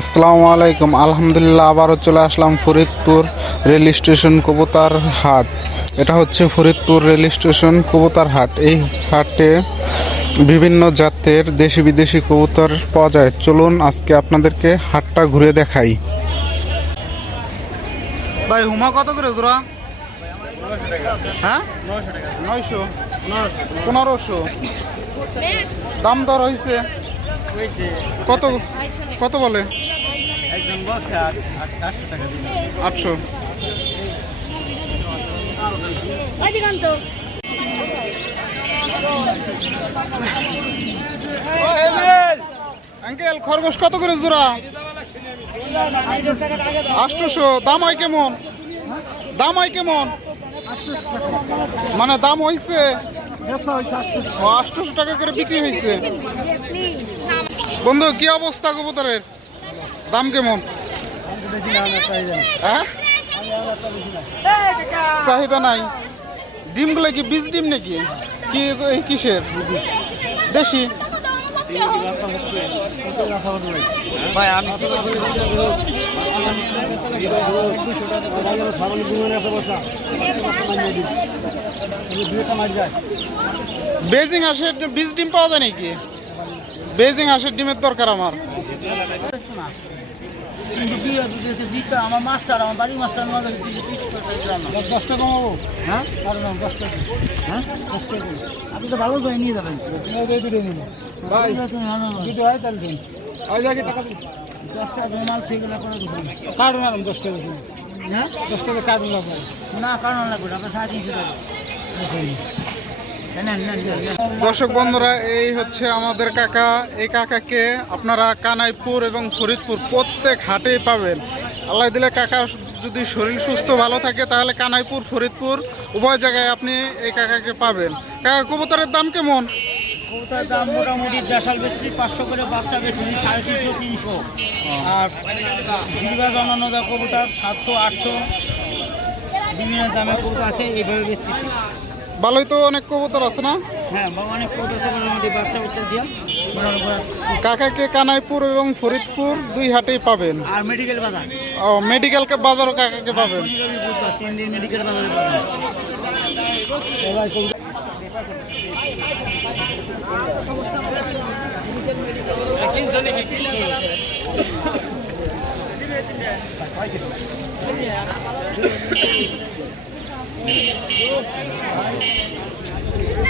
আসসালামু আলাইকুম। আলহামদুলিল্লাহ আবারও চলে আসলাম ফরিদপুর রেল স্টেশন কবুতার হাট। এটা হচ্ছে ফরিদপুর রেল স্টেশন কবুতার হাট। এই হাটে বিভিন্ন জাতের দেশি বিদেশি কবুতর পাওয়া যায়। চলুন আজকে আপনাদেরকে হাটটা ঘুরে দেখাই। ভাই হুমা কত করে জোড়া? হ্যাঁ? নয়শো পনেরোশো? দাম দর হয়েছে কত কত বলে? একজন আটশো টাকা দিল। আটশো। আঙ্কেল খরগোশ কত করে জোড়া? আটশোশো। দাম হয় কেমন? দাম হয় কেমন? মানে দাম হয়েছে আটশোশো টাকা করে বিক্রি হয়েছে বন্ধু কি অবস্থা কবুতরের? দাম কেমন? হ্যাঁ? চাহিদা নাই। ডিমগুলো কি বীজ ডিম নাকি? কি কিসের? দেশি? ভাই আমি কি বেজিং হাঁসের বীজ ডিম পাওয়া যায় নাকি? বেজিং হাঁসের ডিমের দরকার আমার। আমার মাস্টার আমার বাড়ির মাস্টার দশটা কমাবো? হ্যাঁ? না দশটা হ্যাঁ? দশটা আপনি তো ভালো করে নিয়ে যাবেন। যদি হয় দশটা মাল। হ্যাঁ? লাগবে না কারণ লাগবে? আপনার সাড়ে তিনশো টাকা। দর্শক বন্ধুরা, এই হচ্ছে আমাদের কাকা। এই কাকাকে আপনারা কানাইপুর এবং ফরিদপুর প্রত্যেক হাটেই পাবেন। আল্লাহ দিলে কাকার যদি শরীর সুস্থ ভালো থাকে, তাহলে কানাইপুর, ফরিদপুর, উভয় জায়গায় আপনি এই কাকাকে পাবেন। কাকা, কবুতরের দাম কেমন? কবুতরের দাম মোটামুটি দেশাল বেশি পাঁচশো করে, বাচ্চা বেশি সাড়ে তিনশো তিনশো। আর কবুতর, সাতশো, আটশো। কবুতর আছে, এইভাবে বেশি ভালোই তো অনেক কবুতর আছে না? হ্যাঁ অনেক কবুতর মোটামুটি বাচ্চা বাচ্চা দিয়ে। কাকাকে কানাইপুর এবং ফরিদপুর দুই হাটেই পাবেন। আর মেডিকেল বাজার। ও মেডিকেলকে বাজারও কাকাকে পাবেন। তিন দিন মেডিকেল বাজারে পাবেন।